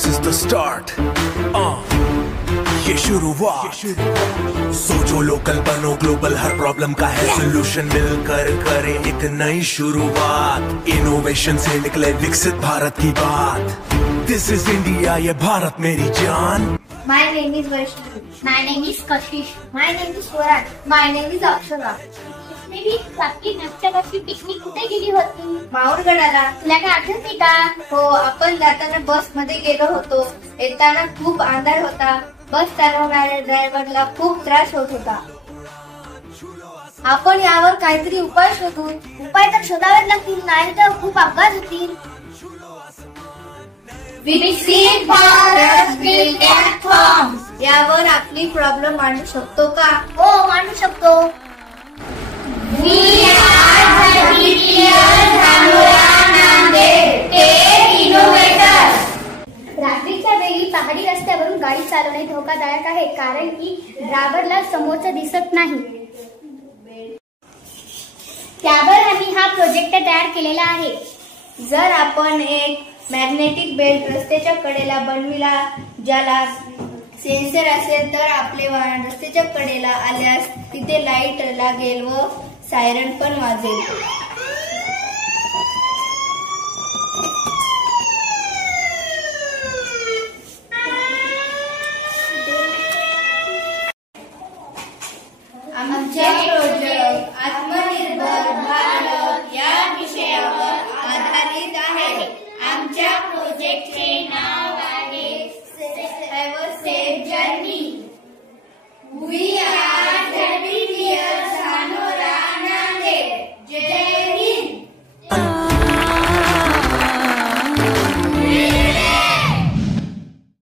This is the start. ये शुरुआत. सोचो लोकल बनो ग्लोबल, हर प्रॉब्लम का है सोल्यूशन. मिलकर करें एक नई शुरुआत. इनोवेशन से निकले विकसित भारत की बात. This is India, ये भारत मेरी जान. My name is Vaishnavi. My name is Kashish. My name is Swaraj. My name is Akshara. मी आपली मागच्या वर्षी पिकनिक कुठे गेली होती? माऊरगडाला. तुला काय आठवते का? हो, आपण जाताना बस मध्ये गेलो होतो. येताना खूप अंधार होता. बस चालवणाऱ्या ड्रायव्हरला खूप त्रास होत होता. आपण यावर काहीतरी उपाय शोधू. उपाय तर शोधावेच लागतील, नाही तर खूप अपघात होतील. विकसित भारत प्लॅटफॉर्म यावर आपली प्रॉब्लेम मांडू शकतो का? हो, मांडू शकतो. रात्रीच्या वेळी पहाडी रस्त्यावरून गाडी चालवणे धोकादायक आहे, कारण की ड्रायव्हरला समोरचं दिसत नाही. त्यावर आम्ही हा प्रोजेक्ट तयार केलेला आहे. जर आपण एक मॅग्नेटिक बेल्ट रस्त्याच्या कडेला बनविला, ज्याला सेन्सर असेल, तर आपले वाहन रस्त्याच्या कडेला आल्यास तिथे लाईट लागेल व सायरन पण वाजेल. आमचे प्रोजेक्ट आत्मनिर्भर भारत या विषयावर आधारित आहे. आमच्या प्रोजेक्टचे नाव